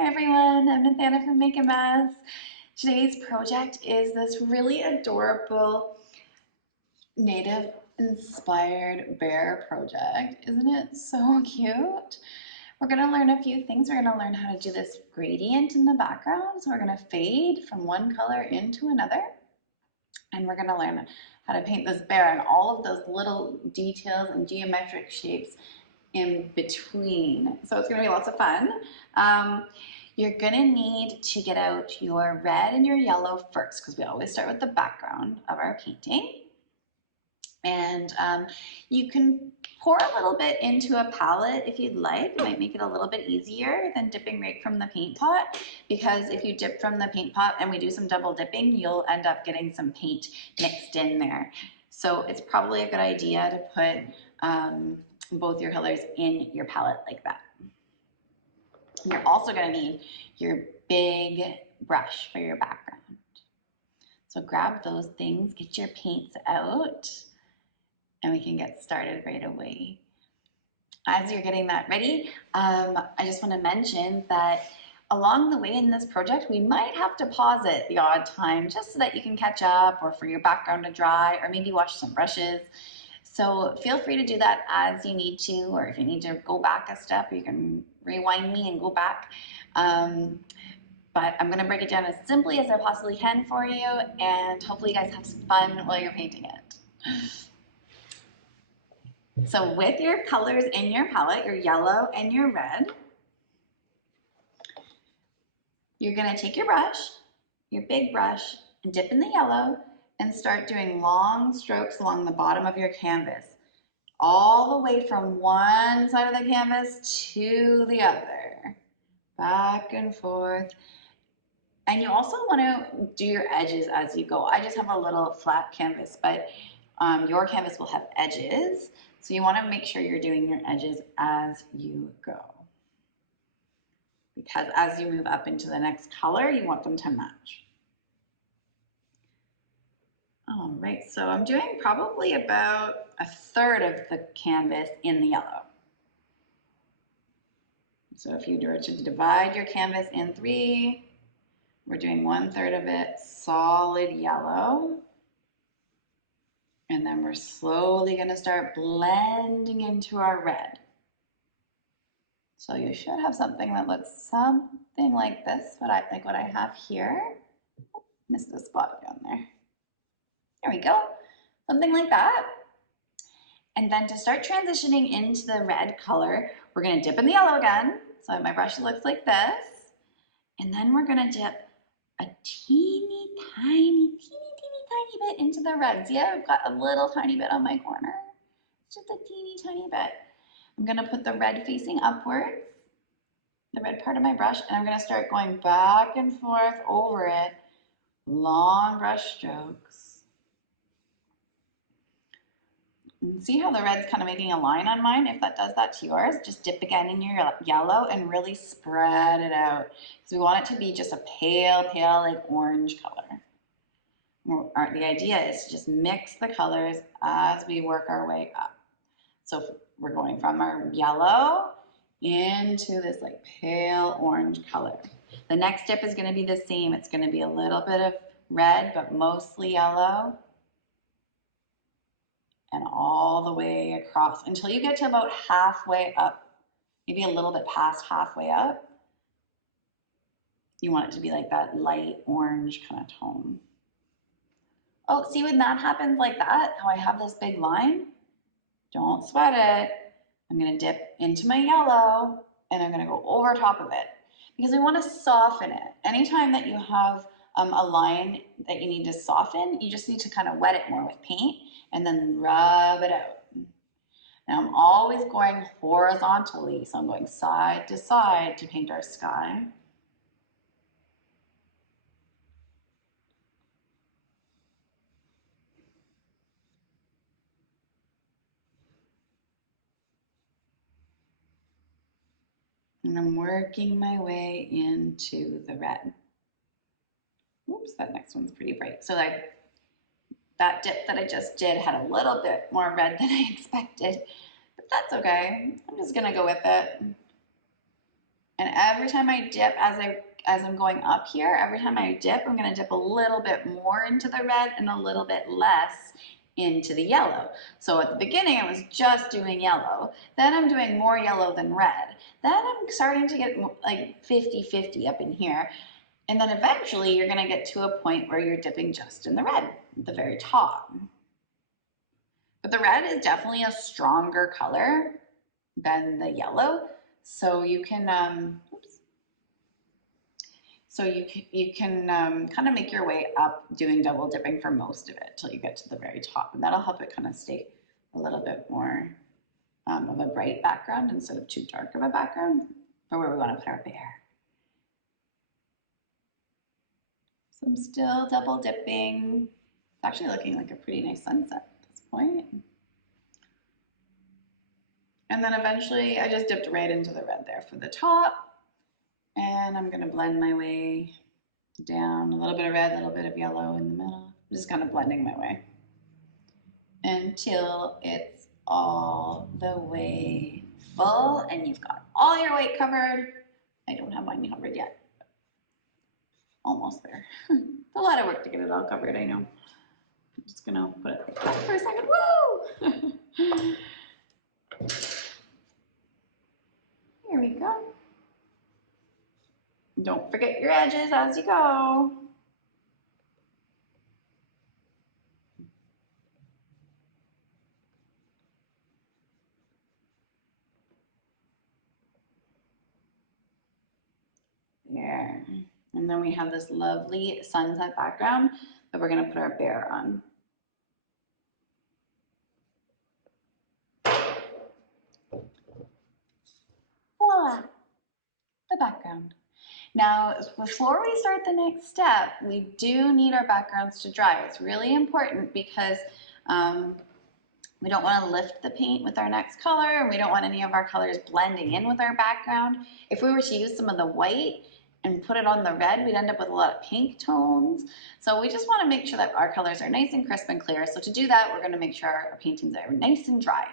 Hi everyone, I'm Nathhanha from Make a Mess. Today's project is this really adorable native inspired bear project. Isn't it so cute? We're going to learn a few things. We're going to learn how to do this gradient in the background. So we're going to fade from one color into another. And we're going to learn how to paint this bear and all of those little details and geometric shapes in between. So it's going to be lots of fun. You're going to need to get out your red and your yellow first, because we always start with the background of our painting. And you can pour a little bit into a palette if you'd like. It might make it a little bit easier than dipping right from the paint pot, because if you dip from the paint pot and we do some double dipping, you'll end up getting some paint mixed in there. So it's probably a good idea to put both your colors in your palette like that. You're also going to need your big brush for your background. So grab those things, get your paints out, and we can get started right away. As you're getting that ready, I just want to mention that along the way in this project, we might have to pause it the odd time just so that you can catch up, or for your background to dry, or maybe wash some brushes. So feel free to do that as you need to, or if you need to go back a step, you can rewind me and go back. But I'm going to break it down as simply as I possibly can for you, and hopefully you guys have some fun while you're painting it. So with your colors in your palette, your yellow and your red, you're going to take your brush, your big brush, and dip in the yellow and start doing long strokes along the bottom of your canvas, all the way from one side of the canvas to the other, back and forth. And you also want to do your edges as you go. I just have a little flat canvas, but your canvas will have edges. So you want to make sure you're doing your edges as you go, because as you move up into the next color, you want them to match. All right, so I'm doing probably about a third of the canvas in the yellow. So if you were to divide your canvas in three, we're doing 1/3 of it solid yellow. And then we're slowly going to start blending into our red. So you should have something that looks something like this, like what I have here. Missed the spot down there. There we go. Something like that. And then to start transitioning into the red color, we're going to dip in the yellow again. So my brush looks like this. And then we're going to dip a teeny tiny bit into the red. See, I've got a little tiny bit on my corner. It's just a teeny tiny bit. I'm going to put the red facing upwards, the red part of my brush, and I'm going to start going back and forth over it, long brush strokes. And see how the red's kind of making a line on mine? If that does that to yours, just dip again in your yellow and really spread it out, because we want it to be just a pale, like orange color. The idea is to just mix the colors as we work our way up. So we're going from our yellow into this like pale orange color. The next dip is going to be the same. It's going to be a little bit of red, but mostly yellow. And all the way across until you get to about halfway up, maybe a little bit past halfway up. You want it to be like that light orange kind of tone. Oh, see when that happens like that, how I have this big line? Don't sweat it. I'm going to dip into my yellow and I'm going to go over top of it, because we want to soften it. Anytime that you have a line that you need to soften, you just need to kind of wet it more with paint and then rub it out. Now I'm always going horizontally, so I'm going side to side to paint our sky. And I'm working my way into the red. Oops, that next one's pretty bright. So that dip that I just did had a little bit more red than I expected, but that's okay. I'm just gonna go with it. And every time I dip, as I'm going up here, every time I dip, I'm gonna dip a little bit more into the red and a little bit less into the yellow. So at the beginning, I was just doing yellow. Then I'm doing more yellow than red. Then I'm starting to get like 50-50 up in here. And then eventually you're gonna get to a point where you're dipping just in the red at the very top. But the red is definitely a stronger color than the yellow. So you can, kind of make your way up doing double dipping for most of it till you get to the very top. And that'll help it kind of stay a little bit more of a bright background instead of too dark of a background for where we want to put our bear. So I'm still double dipping. It's actually looking like a pretty nice sunset at this point. And then eventually I just dipped right into the red there for the top. And I'm gonna blend my way down, a little bit of red, a little bit of yellow in the middle. I'm just kind of blending my way until it's all the way full and you've got all your weight covered. I don't have mine covered yet. Almost there. It's a lot of work to get it all covered, I know. I'm just gonna put it like that for a second. Woo! Here we go. Don't forget your edges as you go. There. And then we have this lovely sunset background that we're gonna put our bear on. Voila, the background. Now, before we start the next step, we do need our backgrounds to dry. It's really important because we don't want to lift the paint with our next color, and we don't want any of our colors blending in with our background. If we were to use some of the white and put it on the red, we'd end up with a lot of pink tones. So we just want to make sure that our colors are nice and crisp and clear. So to do that, we're going to make sure our paintings are nice and dry.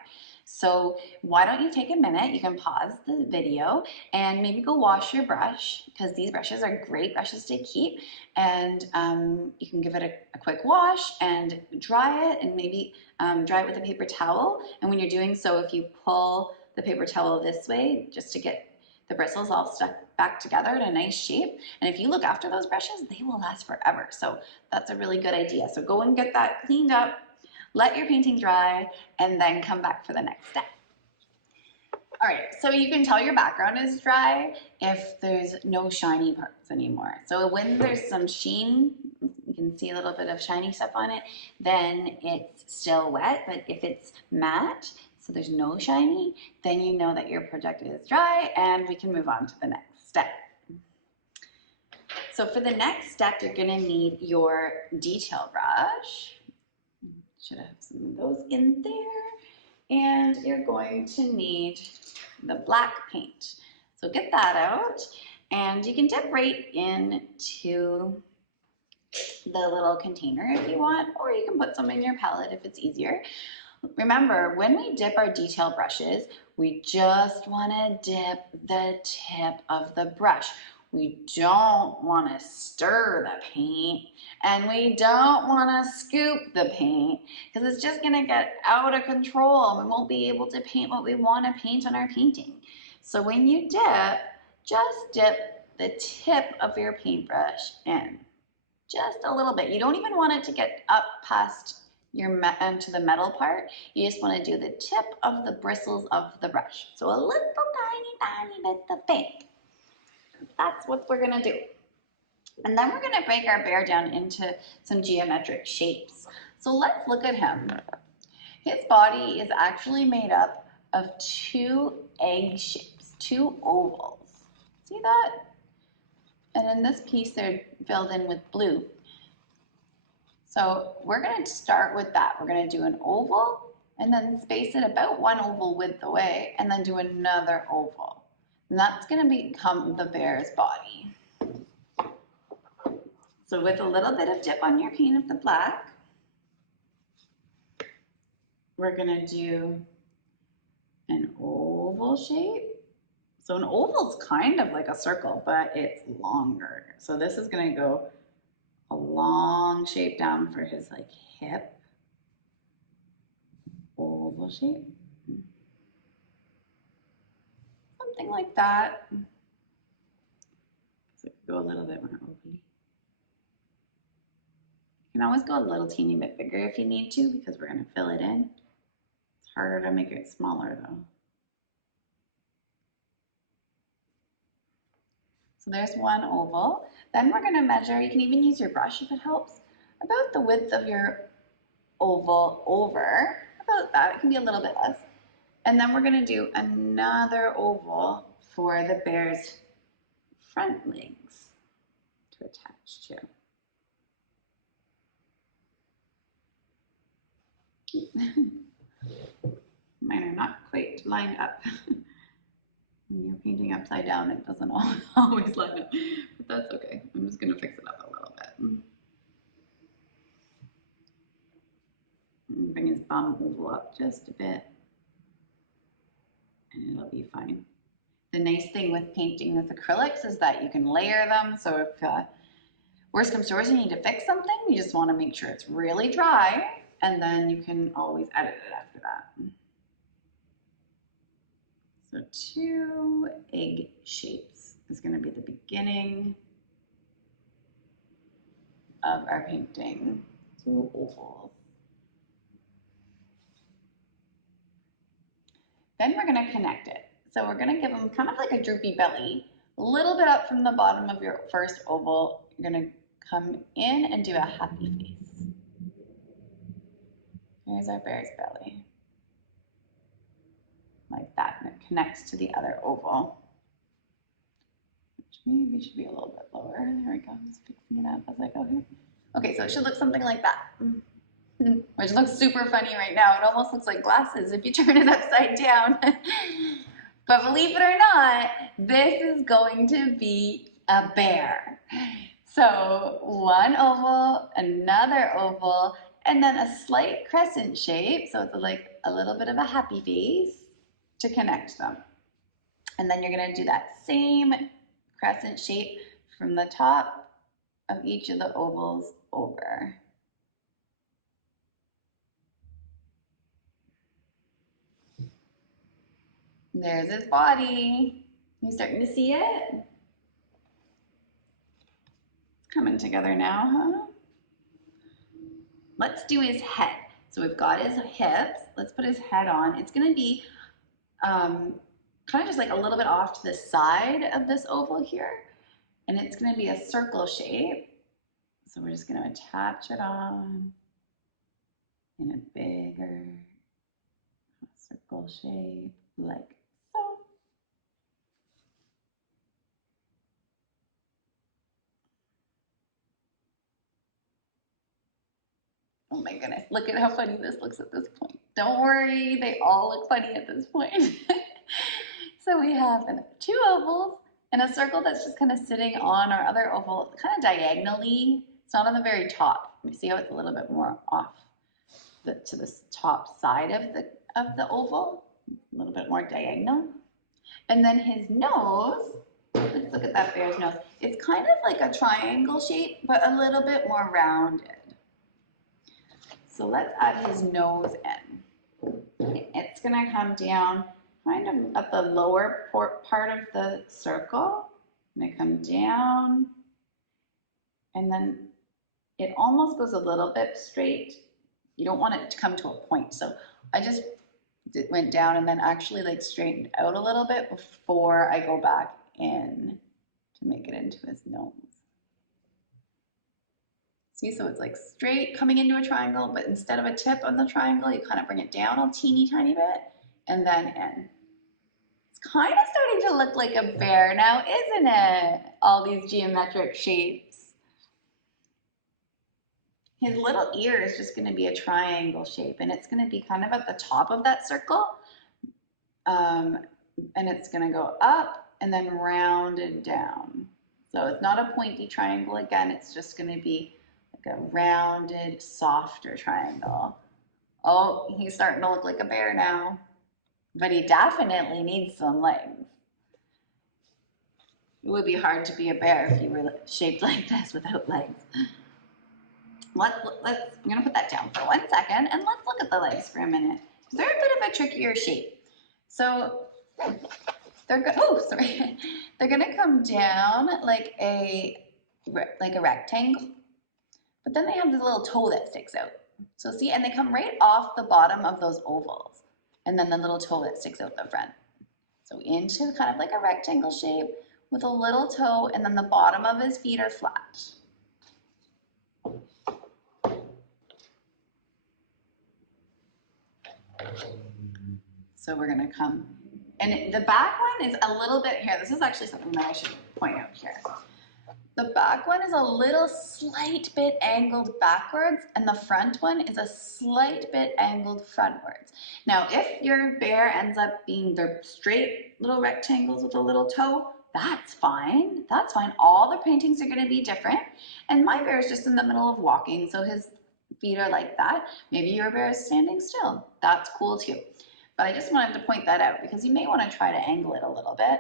So why don't you take a minute, you can pause the video and maybe go wash your brush, because these brushes are great brushes to keep, and you can give it a quick wash and dry it, and maybe dry it with a paper towel. And when you're doing so, if you pull the paper towel this way, just to get the bristles all stuck back together in a nice shape. And if you look after those brushes, they will last forever. So that's a really good idea. So go and get that cleaned up, let your painting dry, and then come back for the next step. All right, so you can tell your background is dry if there's no shiny parts anymore. So when there's some sheen, you can see a little bit of shiny stuff on it, then it's still wet. But if it's matte, so there's no shiny, then you know that your project is dry and we can move on to the next step. So for the next step, you're gonna need your detail brush. Should have some of those in there. And you're going to need the black paint. So get that out, and you can dip right into the little container if you want, or you can put some in your palette if it's easier. Remember, when we dip our detail brushes, we just want to dip the tip of the brush. We don't want to stir the paint, and we don't want to scoop the paint, because it's just going to get out of control and we won't be able to paint what we want to paint on our painting. So when you dip, just dip the tip of your paintbrush in, just a little bit. You don't even want it to get up past to the metal part. You just want to do the tip of the bristles of the brush. So a little tiny bit of paint. That's what we're gonna do. And then we're gonna break our bear down into some geometric shapes. So let's look at him. His body is actually made up of two egg shapes, two ovals. See that? And in this piece, they're filled in with blue. So we're gonna start with that. We're gonna do an oval and then space it about one oval width away and then do another oval. And that's gonna become the bear's body. So with a little bit of dip on your paint of the black, we're gonna do an oval shape. So an oval is kind of like a circle, but it's longer. So this is gonna go a long shape down for his like hip, oval shape. Something like that. So go a little bit more ovally. You can always go a little teeny bit bigger if you need to, because we're gonna fill it in. It's harder to make it smaller though. So there's one oval. Then we're gonna measure, you can even use your brush if it helps, about the width of your oval over, about that, it can be a little bit less. And then we're gonna do another oval for the bear's front legs to attach to. Mine are not quite lined up. When you're painting upside down, it doesn't always line up, but that's okay. I'm just gonna fix it up a little bit. And bring his bum oval up just a bit, and it'll be fine. The nice thing with painting with acrylics is that you can layer them, so if worst comes to worst, you need to fix something, you just wanna make sure it's really dry, and then you can always edit it after that. So 2 egg shapes is going to be the beginning of our painting. 2 ovals. Then we're going to connect it. So we're going to give them kind of like a droopy belly, a little bit up from the bottom of your first oval. You're going to come in and do a happy face. Here's our bear's belly. Like that, and it connects to the other oval, which maybe should be a little bit lower. There we go, I'm just fixing it up as I go here. Okay, so it should look something like that, which looks super funny right now. It almost looks like glasses if you turn it upside down. But believe it or not, this is going to be a bear. So one oval, another oval, and then a slight crescent shape. So it's like a little bit of a happy face to connect them. And then you're going to do that same crescent shape from the top of each of the ovals over. There's his body. You starting to see it? It's coming together now, huh? Let's do his head. So we've got his hips. Let's put his head on. It's going to be kind of just like a little bit off to the side of this oval here. And it's going to be a circle shape. So we're just going to attach it on in a bigger circle shape like so. Oh my goodness, look at how funny this looks at this point. Don't worry, they all look funny at this point. So we have 2 ovals and a circle that's just kind of sitting on our other oval, kind of diagonally. It's not on the very top. You see how it's a little bit more off to the top side of the oval, a little bit more diagonal. And then his nose, let's look at that bear's nose. It's kind of like a triangle shape, but a little bit more rounded. So let's add his nose in. It's gonna come down kind of at the lower part of the circle. Gonna come down, and then it almost goes a little bit straight. You don't want it to come to a point. So I just went down and then actually like straightened out a little bit before I go back in to make it into his nose. See, so it's like straight coming into a triangle, but instead of a tip on the triangle, you kind of bring it down a teeny tiny bit and then in. It's kind of starting to look like a bear now, isn't it? All these geometric shapes. His little ear is just going to be a triangle shape, and it's going to be kind of at the top of that circle. And it's going to go up and then rounded down. So it's not a pointy triangle again, it's just going to be like a rounded, softer triangle. Oh, he's starting to look like a bear now, but he definitely needs some legs. It would be hard to be a bear if you were shaped like this without legs. I'm gonna put that down for 1 second and let's look at the legs for a minute. They're a bit of a trickier shape. So they're they're gonna come down like a rectangle, but then they have this little toe that sticks out. So see, and they come right off the bottom of those ovals, and then the little toe that sticks out the front. So into kind of like a rectangle shape with a little toe, and then the bottom of his feet are flat. So we're gonna come, and the back one is a little bit here. This is actually something that I should point out here. The back one is a little slight bit angled backwards, and the front one is a slight bit angled frontwards. Now, if your bear ends up being their straight little rectangles with a little toe, that's fine. That's fine. All the paintings are gonna be different. And my bear is just in the middle of walking, so his feet are like that. Maybe your bear is standing still. That's cool too. But I just wanted to point that out because you may wanna try to angle it a little bit.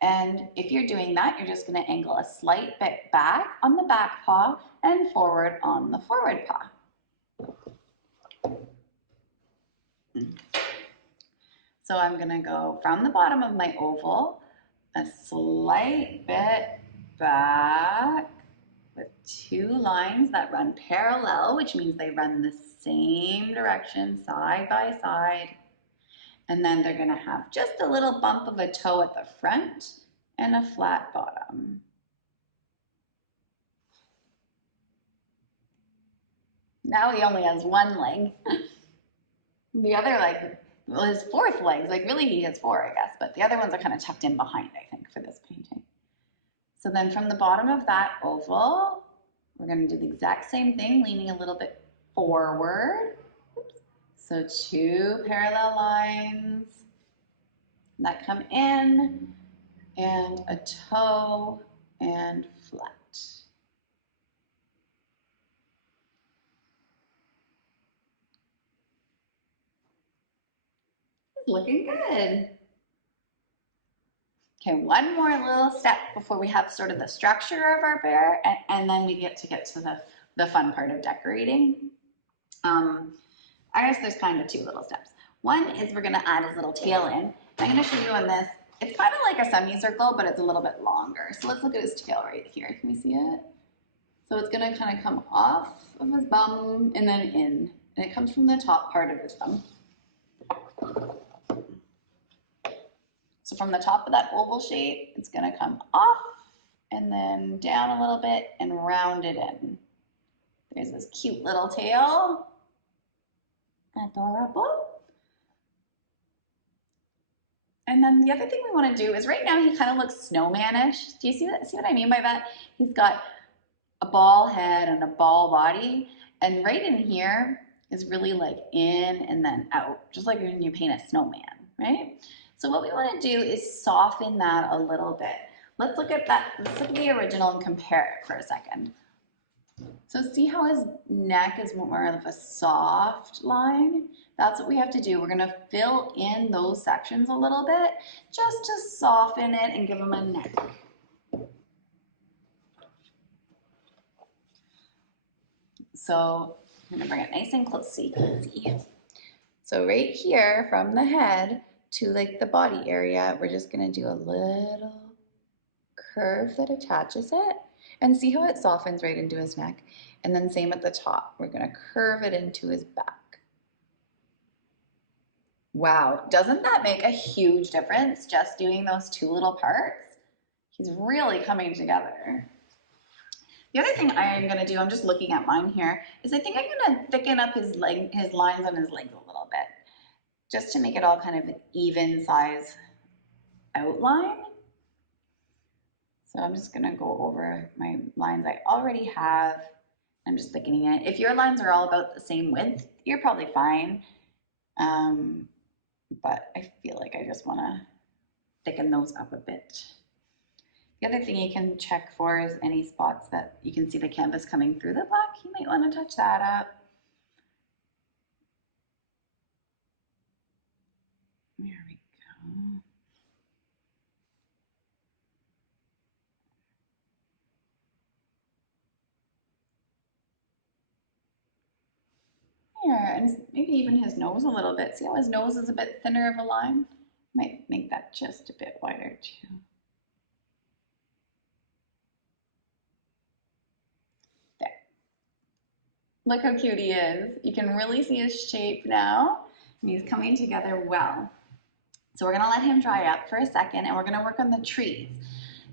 And if you're doing that, you're just going to angle a slight bit back on the back paw and forward on the forward paw. So I'm going to go from the bottom of my oval, a slight bit back with 2 lines that run parallel, which means they run the same direction side by side. And then they're gonna have just a little bump of a toe at the front and a flat bottom. Now he only has 1 leg. The other leg, well, his 4th leg, like really he has 4, I guess, but the other ones are kind of tucked in behind, I think, for this painting. So then from the bottom of that oval, we're gonna do the exact same thing, leaning a little bit forward. Oops. So 2 parallel lines that come in, and a toe and flat. He's looking good. Okay, 1 more little step before we have sort of the structure of our bear, and then we get to the fun part of decorating. I guess there's kind of 2 little steps. One is we're gonna add his little tail in. I'm gonna show you on this. It's kind of like a semicircle, but it's a little bit longer. So let's look at his tail right here. Can we see it? So it's gonna kind of come off of his bum and then in. And it comes from the top part of his bum. So from the top of that oval shape, it's gonna come off and then down a little bit and round it in. There's this cute little tail. Adorable. And then the other thing we want to do is right now he kind of looks snowmanish. Do you see that? See what I mean by that? He's got a ball head and a ball body, and right in here is really like in and then out, just like when you paint a snowman, right? So what we want to do is soften that a little bit. Let's look at that. Let's look at the original and compare it for a second. So see how his neck is more of a soft line? That's what we have to do. We're gonna fill in those sections a little bit just to soften it and give him a neck. So I'm gonna bring it nice and close so you can see. So right here from the head to like the body area, we're just gonna do a little curve that attaches it. And see how it softens right into his neck? And then same at the top. We're gonna curve it into his back. Wow, doesn't that make a huge difference just doing those 2 little parts? He's really coming together. The other thing I'm gonna do, I'm just looking at mine here, is I think I'm gonna thicken up his lines on his legs a little bit, just to make it all kind of an even size outline. So I'm just gonna go over my lines I already have. I'm just thickening it. If your lines are all about the same width, you're probably fine. But I feel like I just wanna thicken those up a bit. The other thing you can check for is any spots that you can see the canvas coming through the black. You might wanna touch that up. There we go. thinner, and maybe even his nose a little bit. See how his nose is a bit thinner of a line? Might make that just a bit wider too. There. Look how cute he is. You can really see his shape now, and he's coming together well. So we're gonna let him dry up for a second, and we're gonna work on the trees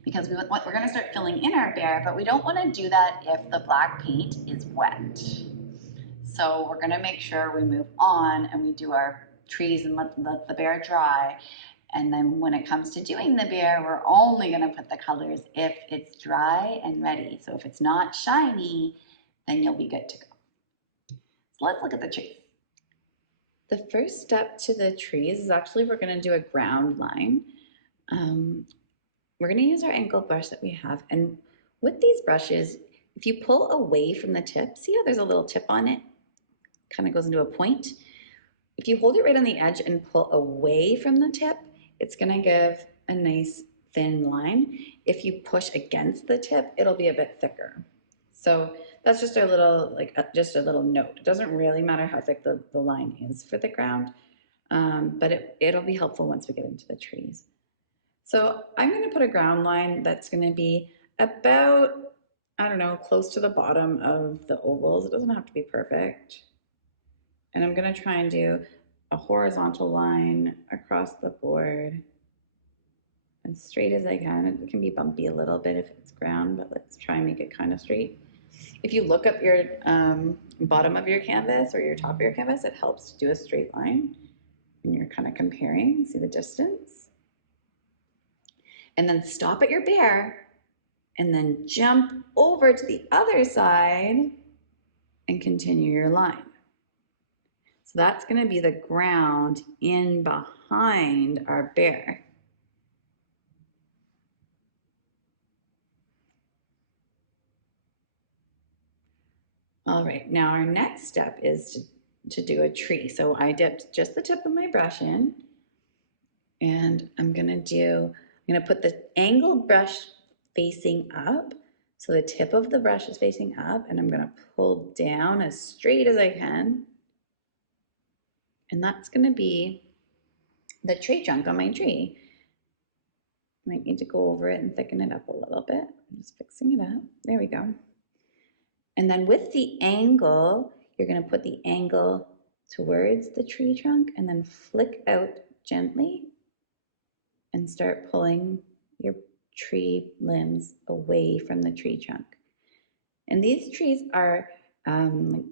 because we're gonna start filling in our bear, but we don't wanna do that if the black paint is wet. So we're gonna make sure we move on and we do our trees and let the bear dry. And then when it comes to doing the bear, we're only gonna put the colors if it's dry and ready. So if it's not shiny, then you'll be good to go. So let's look at the trees. The first step to the trees is actually we're gonna do a ground line. We're gonna use our ankle brush that we have. And with these brushes, if you pull away from the tip, see how there's a little tip on it? Kind of goes into a point. If you hold it right on the edge and pull away from the tip, it's gonna give a nice thin line. If you push against the tip, it'll be a bit thicker. So that's just a little, just a little note. It doesn't really matter how thick the line is for the ground, but it'll be helpful once we get into the trees. So I'm gonna put a ground line that's gonna be about, I don't know, close to the bottom of the ovals. It doesn't have to be perfect. And I'm gonna try and do a horizontal line across the board as straight as I can. It can be bumpy a little bit if it's ground, but let's try and make it kind of straight. If you look up your bottom of your canvas or your top of your canvas, it helps to do a straight line when you're kind of comparing, see the distance. And then stop at your bear and then jump over to the other side and continue your line. So that's gonna be the ground in behind our bear. All right, now our next step is to do a tree. So I dipped just the tip of my brush in, and I'm gonna put the angled brush facing up. So the tip of the brush is facing up, and I'm gonna pull down as straight as I can. And that's gonna be the tree trunk on my tree. Might need to go over it and thicken it up a little bit. I'm just fixing it up. There we go. And then with the angle, you're gonna put the angle towards the tree trunk and then flick out gently and start pulling your tree limbs away from the tree trunk. And these trees are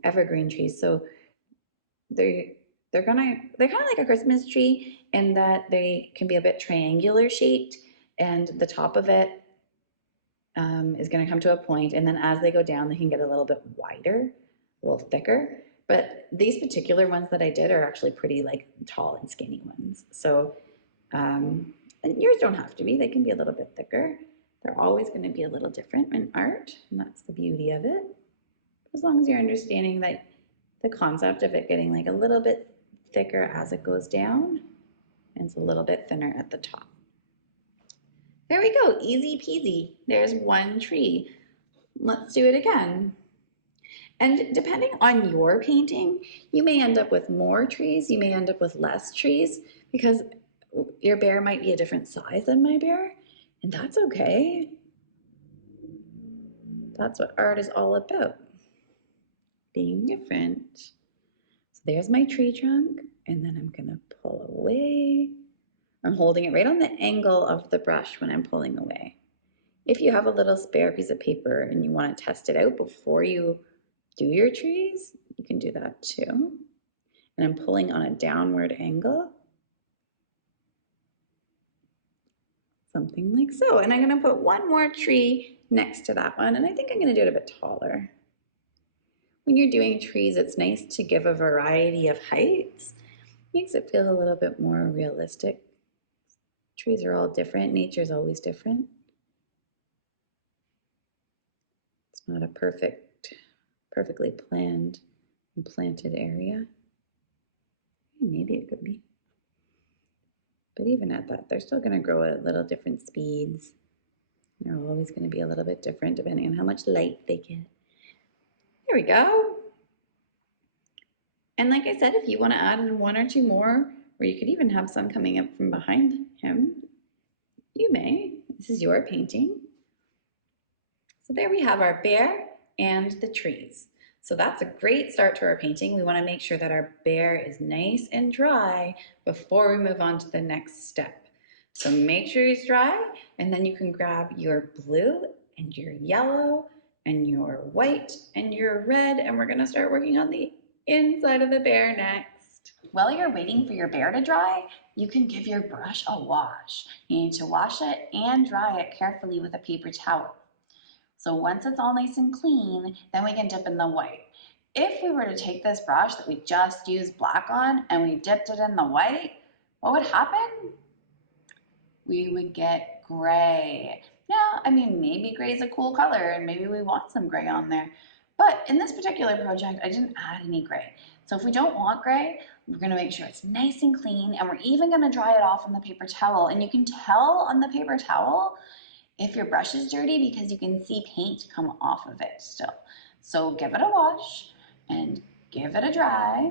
evergreen trees, so they're kind of like a Christmas tree in that they can be a bit triangular shaped, and the top of it is going to come to a point, and then as they go down, they can get a little bit wider, a little thicker. But these particular ones that I did are actually pretty like tall and skinny ones. So and yours don't have to be, they can be a little bit thicker. They're always going to be a little different in art, and that's the beauty of it. As long as you're understanding that the concept of it getting like a little bit thicker as it goes down, and it's a little bit thinner at the top. There we go, easy peasy. There's one tree. Let's do it again. And depending on your painting, you may end up with more trees, you may end up with less trees, because your bear might be a different size than my bear, and that's okay. That's what art is all about, being different. So there's my tree trunk, and then I'm gonna pull away. I'm holding it right on the angle of the brush when I'm pulling away. If you have a little spare piece of paper and you want to test it out before you do your trees, you can do that too. And I'm pulling on a downward angle. Something like so. And I'm going to put one more tree next to that one, and I think I'm going to do it a bit taller. When you're doing trees, it's nice to give a variety of heights. Makes it feel a little bit more realistic. Trees are all different. Nature's always different. It's not a perfectly planned and planted area. Maybe it could be. But even at that, they're still going to grow at little different speeds. They're always going to be a little bit different depending on how much light they get. There we go. And like I said, if you want to add in one or two more, or you could even have some coming up from behind him, you may. This is your painting. So there we have our bear and the trees. So that's a great start to our painting. We want to make sure that our bear is nice and dry before we move on to the next step. So make sure he's dry, and then you can grab your blue and your yellow and your white and your red, and we're going to start working on the inside of the bear next. While you're waiting for your bear to dry, you can give your brush a wash. You need to wash it and dry it carefully with a paper towel. So once it's all nice and clean, then we can dip in the white. If we were to take this brush that we just used black on and we dipped it in the white, what would happen? We would get gray. Now, I mean, maybe gray is a cool color and maybe we want some gray on there. But in this particular project, I didn't add any gray. So if we don't want gray, we're gonna make sure it's nice and clean, and we're even gonna dry it off on the paper towel. And you can tell on the paper towel if your brush is dirty because you can see paint come off of it still. So give it a wash and give it a dry,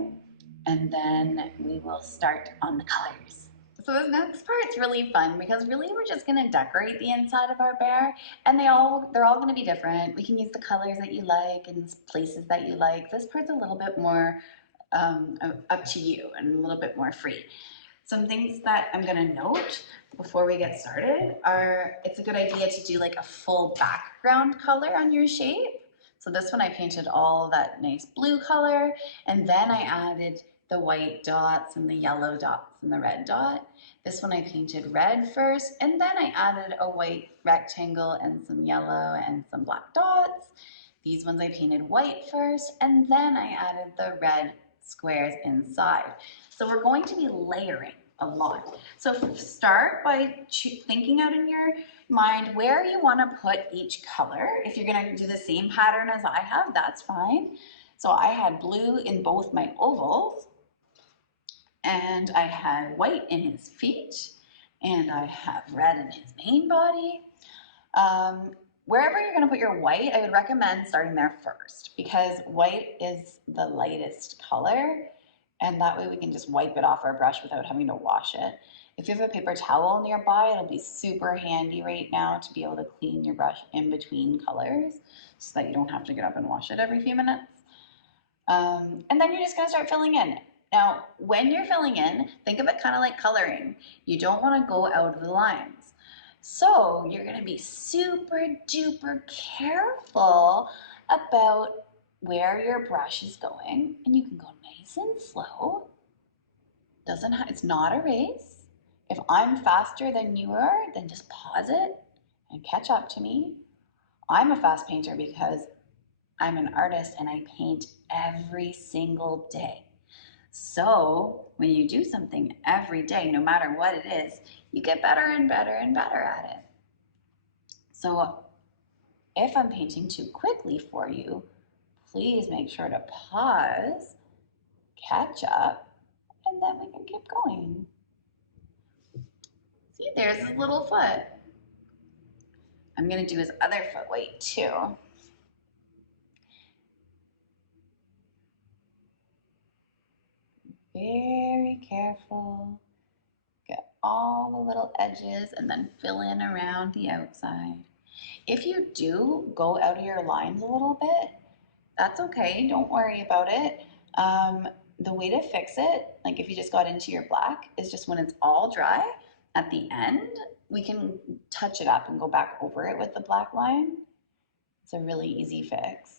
and then we will start on the colors. So this next part's really fun because really we're just gonna decorate the inside of our bear, and they're all gonna be different. We can use the colors that you like and places that you like. This part's a little bit more up to you and a little bit more free. Some things that I'm gonna note before we get started are, it's a good idea to do like a full background color on your shape. So this one I painted all that nice blue color, and then I added the white dots and the yellow dots and the red dot. This one I painted red first, and then I added a white rectangle and some yellow and some black dots. These ones I painted white first, and then I added the red squares inside. So we're going to be layering a lot. So start by thinking out in your mind where you want to put each color. If you're going to do the same pattern as I have, that's fine. So I had blue in both my ovals, and I had white in his feet, and I have red in his main body. Wherever you're going to put your white, I would recommend starting there first because white is the lightest color, and that way we can just wipe it off our brush without having to wash it. If you have a paper towel nearby, it'll be super handy right now to be able to clean your brush in between colors so that you don't have to get up and wash it every few minutes. And then you're just going to start filling in. Now, when you're filling in, think of it kind of like coloring. You don't want to go out of the lines. So you're going to be super duper careful about where your brush is going, and you can go nice and slow. It's not a race. If I'm faster than you are, then just pause it and catch up to me. I'm a fast painter because I'm an artist and I paint every single day. So when you do something every day, no matter what it is, you get better and better and better at it. So if I'm painting too quickly for you, please make sure to pause, catch up, and then we can keep going. See, there's his little foot. I'm gonna do his other foot weight too. Very careful. Get all the little edges and then fill in around the outside. If you do go out of your lines a little bit, that's okay, don't worry about it. The way to fix it, like if you just got into your black, is just when it's all dry, at the end, we can touch it up and go back over it with the black line. It's a really easy fix.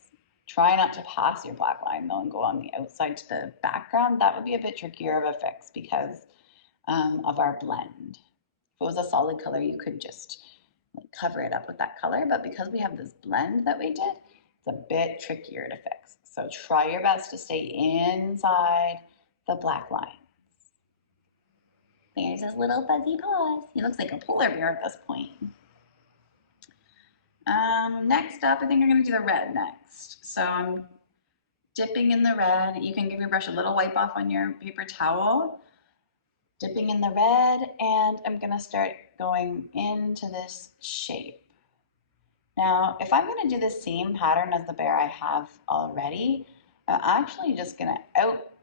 Try not to pass your black line though and go on the outside to the background. That would be a bit trickier of a fix because of our blend. If it was a solid color, you could just cover it up with that color, but because we have this blend that we did, it's a bit trickier to fix. So try your best to stay inside the black lines. There's his little fuzzy paws. He looks like a polar bear at this point. Next up, I think I'm gonna do the red next. So I'm dipping in the red. You can give your brush a little wipe off on your paper towel. Dipping in the red, and I'm gonna start going into this shape. Now, if I'm gonna do the same pattern as the bear I have already, I'm actually just gonna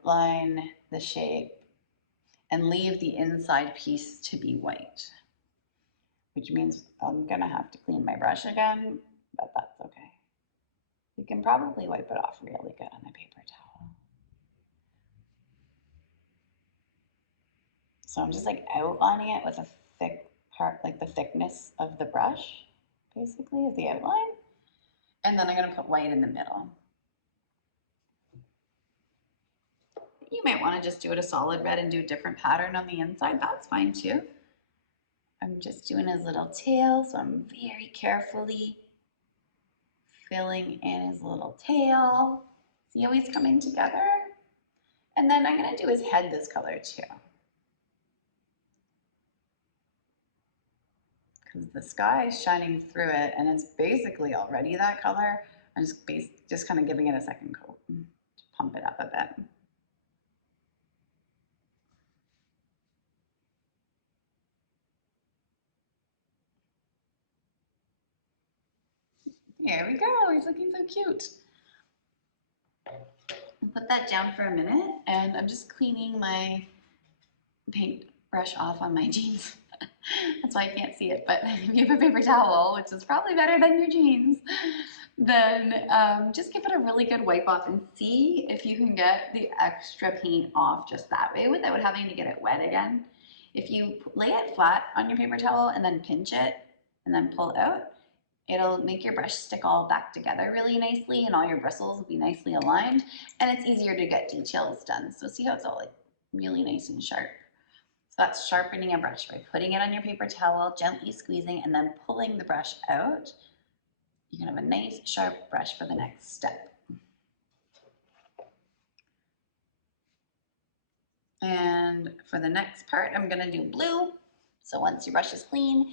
outline the shape and leave the inside piece to be white, which means I'm gonna have to clean my brush again, but that's okay. You can probably wipe it off really good on a paper towel. So I'm just like outlining it with a thick part, like the thickness of the brush, basically, is the outline. And then I'm gonna put white in the middle. You might wanna just do it a solid red and do a different pattern on the inside, that's fine too. I'm just doing his little tail, so I'm very carefully filling in his little tail. See how he's coming together? And then I'm gonna do his head this color too. Because the sky is shining through it and it's basically already that color. I'm just kind of giving it a second coat to pump it up a bit. There we go, he's looking so cute. I'll put that down for a minute and I'm just cleaning my paint brush off on my jeans. That's why I can't see it, but if you have a paper towel, which is probably better than your jeans, then just give it a really good wipe off and see if you can get the extra paint off just that way without having to get it wet again. If you lay it flat on your paper towel and then pinch it and then pull out, it'll make your brush stick all back together really nicely and all your bristles will be nicely aligned and it's easier to get details done. So see how it's all like really nice and sharp. So that's sharpening a brush by putting it on your paper towel, gently squeezing and then pulling the brush out. You can have a nice sharp brush for the next step. And for the next part, I'm gonna do blue. So once your brush is clean,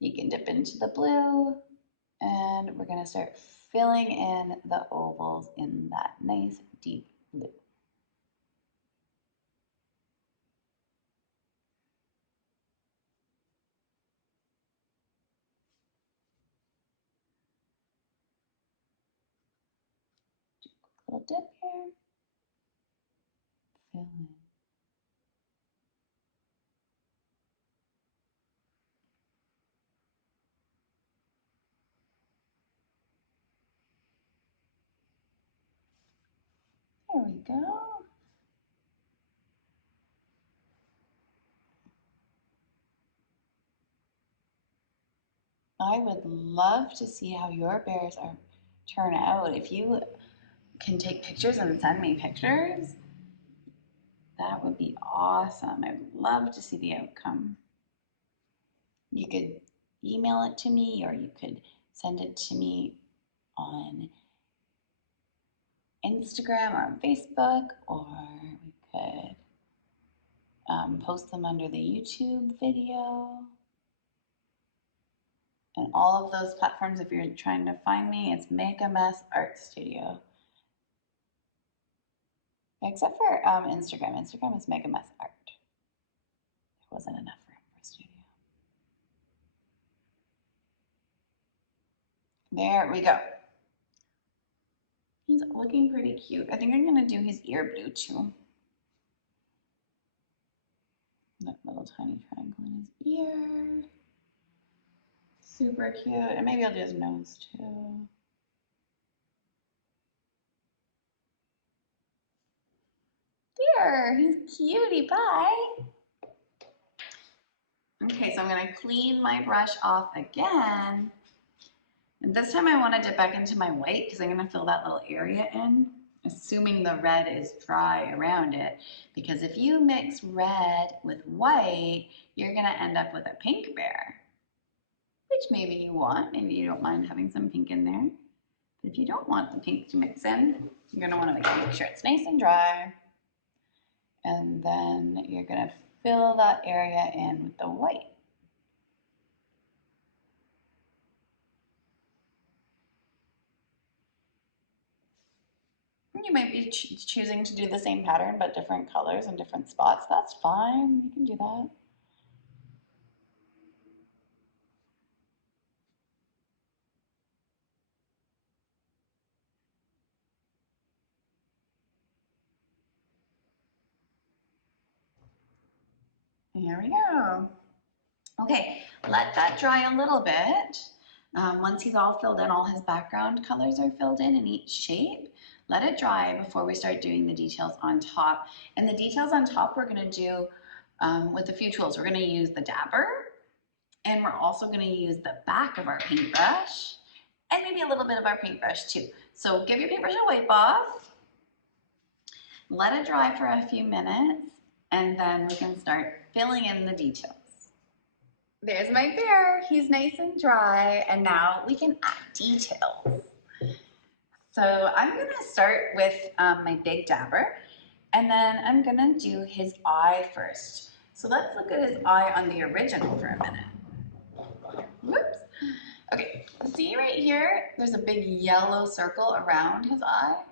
you can dip into the blue and we're gonna start filling in the ovals in that nice deep blue. Do a quick little dip here. Fill in. There we go. I would love to see how your bears turn out. If you can take pictures and send me pictures, that would be awesome. I'd love to see the outcome. You could email it to me or you could send it to me on Instagram or on Facebook, or we could post them under the YouTube video. And all of those platforms, if you're trying to find me, it's Make a Mess Art Studio. Except for Instagram. Instagram is Make a Mess Art. There wasn't enough room for a studio. There we go. He's looking pretty cute. I think I'm gonna do his ear blue too. That little tiny triangle in his ear. Super cute. And maybe I'll do his nose too. There, he's cutie pie. Okay, so I'm gonna clean my brush off again. And this time I want to dip back into my white because I'm gonna fill that little area in, assuming the red is dry around it. Because if you mix red with white, you're gonna end up with a pink bear, which maybe you want. Maybe you don't mind having some pink in there. But if you don't want the pink to mix in, you're gonna wanna make sure it's nice and dry. And then you're gonna fill that area in with the white. You might be choosing to do the same pattern but different colors and different spots. That's fine, you can do that. There we go. Okay, let that dry a little bit. Once he's all filled in, all his background colors are filled in each shape. Let it dry before we start doing the details on top. And the details on top we're gonna do with a few tools. We're gonna use the dabber, and we're also gonna use the back of our paintbrush, and maybe a little bit of our paintbrush too. So give your paintbrush a wipe off, let it dry for a few minutes, and then we can start filling in the details. There's my bear. He's nice and dry, and now we can add details. So I'm gonna start with my big dabber, and then I'm gonna do his eye first. So let's look at his eye on the original for a minute. Whoops. Okay, see right here, there's a big yellow circle around his eye.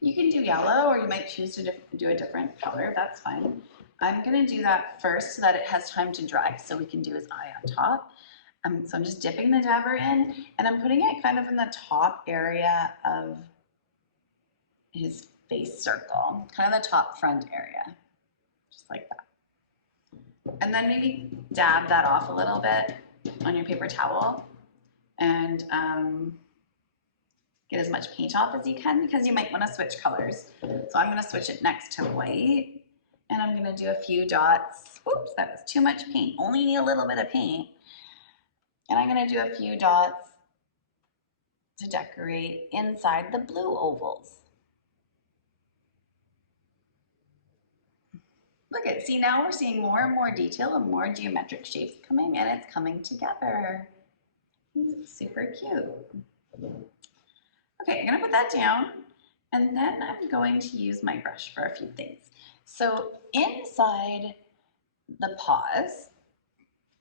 You can do yellow, or you might choose to do a different color, that's fine. I'm gonna do that first so that it has time to dry so we can do his eye on top. So I'm just dipping the dabber in, and I'm putting it kind of in the top area of his face circle, kind of the top front area, just like that. And then maybe dab that off a little bit on your paper towel, and get as much paint off as you can, because you might want to switch colors. So I'm going to switch it next to white, and I'm going to do a few dots. Oops, that was too much paint. Only need a little bit of paint. And I'm going to do a few dots to decorate inside the blue ovals. Look at, see, now we're seeing more and more detail and more geometric shapes coming, and it's coming together. He's super cute. Okay, I'm gonna put that down, and then I'm going to use my brush for a few things. So inside the paws,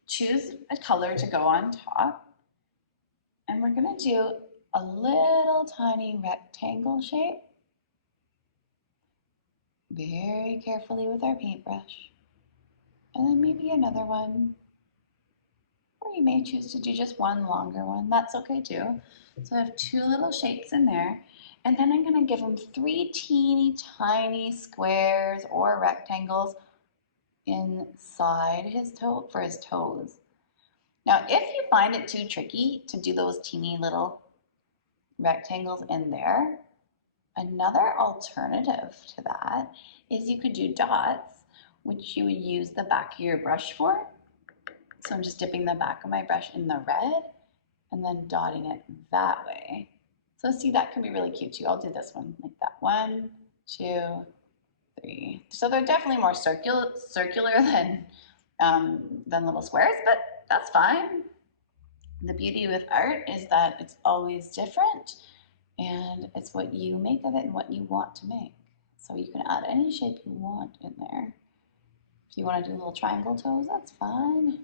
choose a color to go on top, and we're gonna do a little tiny rectangle shape, very carefully with our paintbrush, and then maybe another one, or you may choose to do just one longer one. That's okay too. So I have two little shapes in there, and then I'm gonna give him 3 teeny tiny squares or rectangles inside his toe for his toes. Now, if you find it too tricky to do those teeny little rectangles in there, another alternative to that is you could do dots, which you would use the back of your brush for. So I'm just dipping the back of my brush in the red and then dotting it that way. So see, that can be really cute too. I'll do this one like that. 1, 2, 3. So they're definitely more circular than little squares, but that's fine. The beauty with art is that it's always different, and it's what you make of it and what you want to make. So you can add any shape you want in there. If you want to do little triangle toes, that's fine.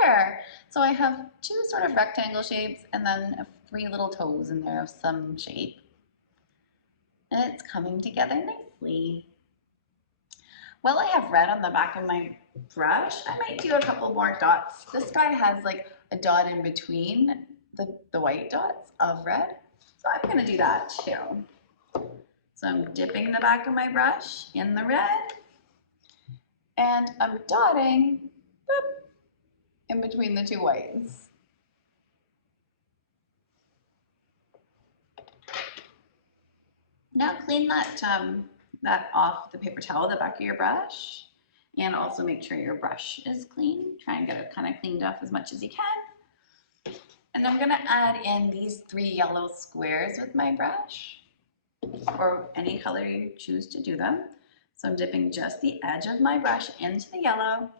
There. So I have 2 sort of rectangle shapes, and then 3 little toes in there of some shape. And it's coming together nicely. While I have red on the back of my brush, I might do a couple more dots. This guy has like a dot in between the white dots of red. So I'm gonna do that too. So I'm dipping the back of my brush in the red, and I'm dotting boop, in between the 2 whites. Now clean that off the paper towel, the back of your brush, and also make sure your brush is clean. Try and get it kind of cleaned off as much as you can. And I'm gonna add in these 3 yellow squares with my brush, or any color you choose to do them. So I'm dipping just the edge of my brush into the yellow,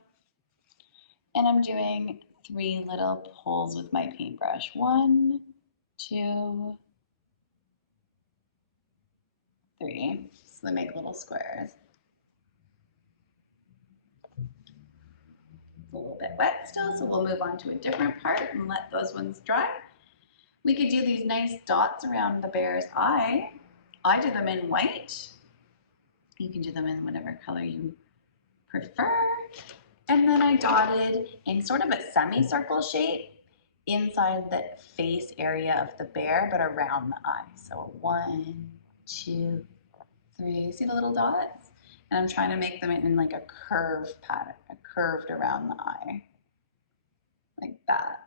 and I'm doing 3 little pulls with my paintbrush. 1, 2, 3. So they make little squares. It's a little bit wet still, so we'll move on to a different part and let those ones dry. We could do these nice dots around the bear's eye. I do them in white. You can do them in whatever color you prefer. And then I dotted in sort of a semicircle shape inside the face area of the bear, but around the eye. So 1, 2, 3. See the little dots? And I'm trying to make them in like a curve pattern, a curved around the eye, like that.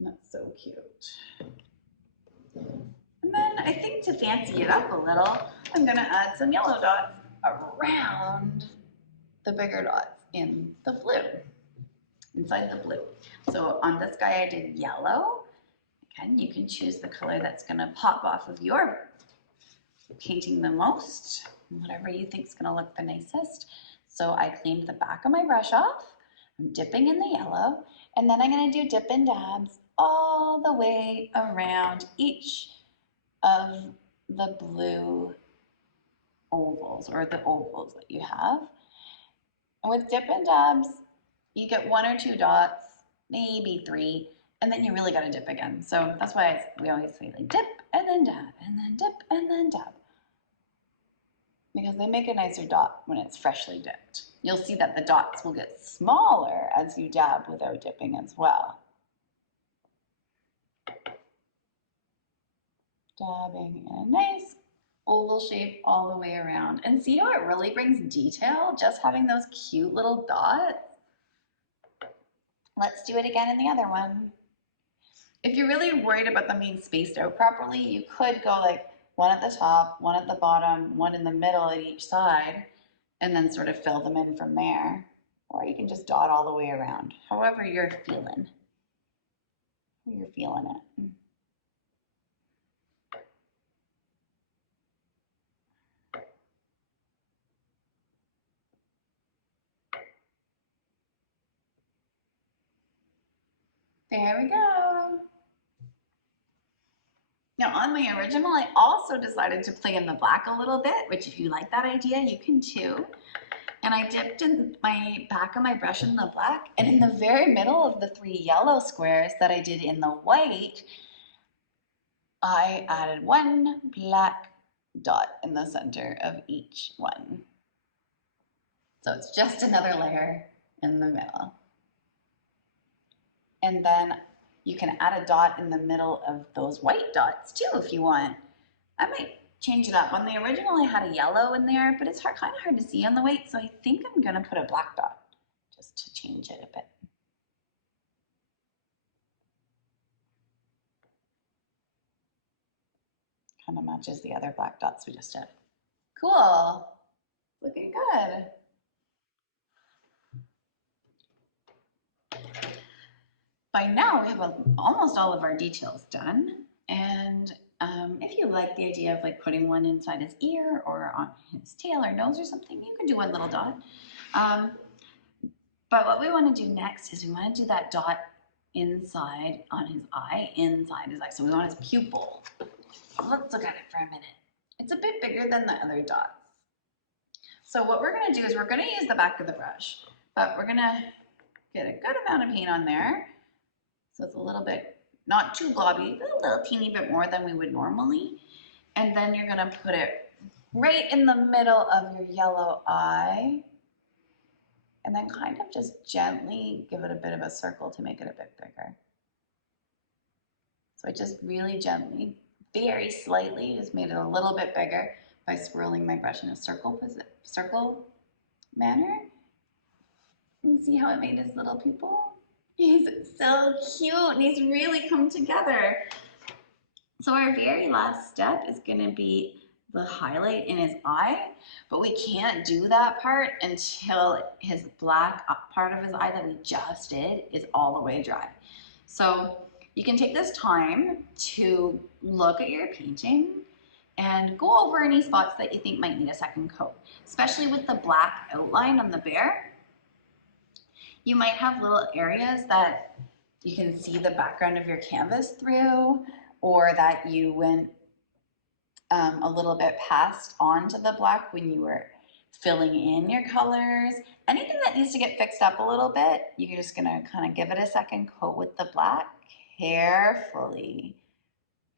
That's so cute. And then I think to fancy it up a little, I'm gonna add some yellow dots around the bigger dots in the blue, inside the blue. So on this guy I did yellow. Again, you can choose the color that's gonna pop off of your painting the most, whatever you think is gonna look the nicest. So I cleaned the back of my brush off. I'm dipping in the yellow, and then I'm gonna do dip and dabs all the way around each of the blue ovals, or the ovals that you have. And with dip and dabs, you get 1 or 2 dots, maybe 3, and then you really gotta dip again. So that's why we always say like dip and then dab, and then dip and then dab, because they make a nicer dot when it's freshly dipped. You'll see that the dots will get smaller as you dab without dipping as well. Dabbing in a nice oval shape all the way around. And see how it really brings detail, just having those cute little dots? Let's do it again in the other one. If you're really worried about them being spaced out properly, you could go like 1 at the top, 1 at the bottom, 1 in the middle at each side, and then sort of fill them in from there. Or you can just dot all the way around, however you're feeling. You're feeling it. There we go. Now on my original, I also decided to play in the black a little bit, which if you like that idea, you can too. And I dipped in my back of my brush in the black, and in the very middle of the 3 yellow squares that I did in the white, I added 1 black dot in the center of each one. So it's just another layer in the middle. And then you can add a dot in the middle of those white dots too if you want. I might change it up. On the original I had a yellow in there, but it's kind of hard to see on the white, so I think I'm gonna put a black dot just to change it a bit. Kind of matches the other black dots we just did. Cool, looking good. By now we have almost all of our details done, and if you like the idea of like putting one inside his ear or on his tail or nose or something, you can do 1 little dot. But what we want to do next is we want to do that dot inside on his eye, inside his eye. So we want his pupil. Let's look at it for a minute. It's a bit bigger than the other dots. So what we're going to do is we're going to use the back of the brush, but we're going to get a good amount of paint on there. So it's a little bit, not too globby, but a little teeny bit more than we would normally. And then you're going to put it right in the middle of your yellow eye. And then kind of just gently give it a bit of a circle to make it a bit bigger. So I just really gently, very slightly, just made it a little bit bigger by swirling my brush in a circle manner. And see how it made his little pupil? He's so cute and he's really come together. So our very last step is gonna be the highlight in his eye, but we can't do that part until his black part of his eye that we just did is all the way dry. So you can take this time to look at your painting and go over any spots that you think might need a second coat, especially with the black outline on the bear. You might have little areas that you can see the background of your canvas through, or that you went a little bit past onto the black when you were filling in your colors. Anything that needs to get fixed up a little bit, you're just gonna kind of give it a second coat with the black carefully,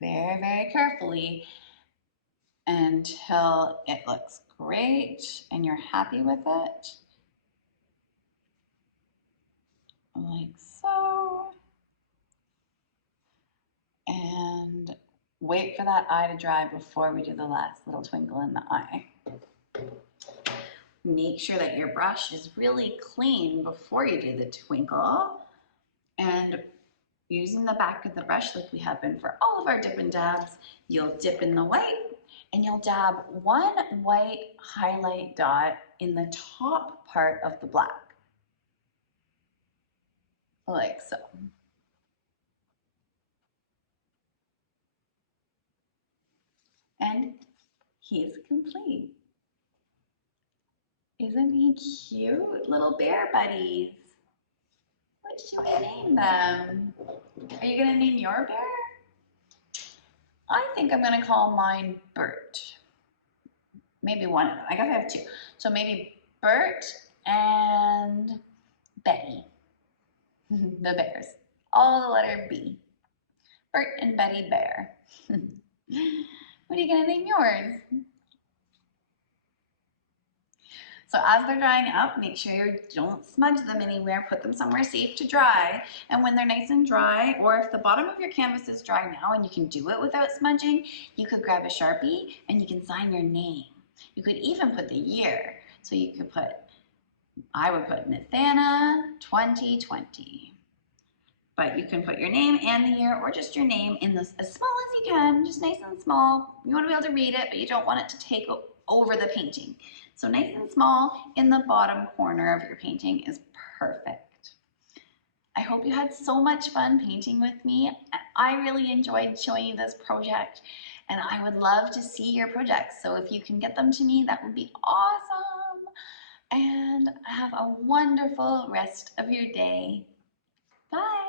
very, very carefully, until it looks great and you're happy with it. Like so. And wait for that eye to dry before we do the last little twinkle in the eye. make sure that your brush is really clean before you do the twinkle. And using the back of the brush like we have been for all of our dip and dabs, you'll dip in the white and you'll dab one white highlight dot in the top part of the black, like so. And he's complete. Isn't he cute? Little bear buddies. What should we name them? Are you gonna name your bear? I think I'm gonna call mine Bert. Maybe one of them. I guess I have two. So maybe Bert and Betty. The bears. All the letter B. Bert and Betty Bear. What are you gonna name yours? So as they're drying up, make sure you don't smudge them anywhere. Put them somewhere safe to dry. And when they're nice and dry, or if the bottom of your canvas is dry now and you can do it without smudging, you could grab a Sharpie and you can sign your name. You could even put the year. So you could put, I would put Nahthanha 2020. But you can put your name and the year, or just your name in this as small as you can, just nice and small. You want to be able to read it, but you don't want it to take over the painting. So nice and small in the bottom corner of your painting is perfect. I hope you had so much fun painting with me. I really enjoyed showing you this project, and I would love to see your projects. So if you can get them to me, that would be awesome. And have a wonderful rest of your day. Bye.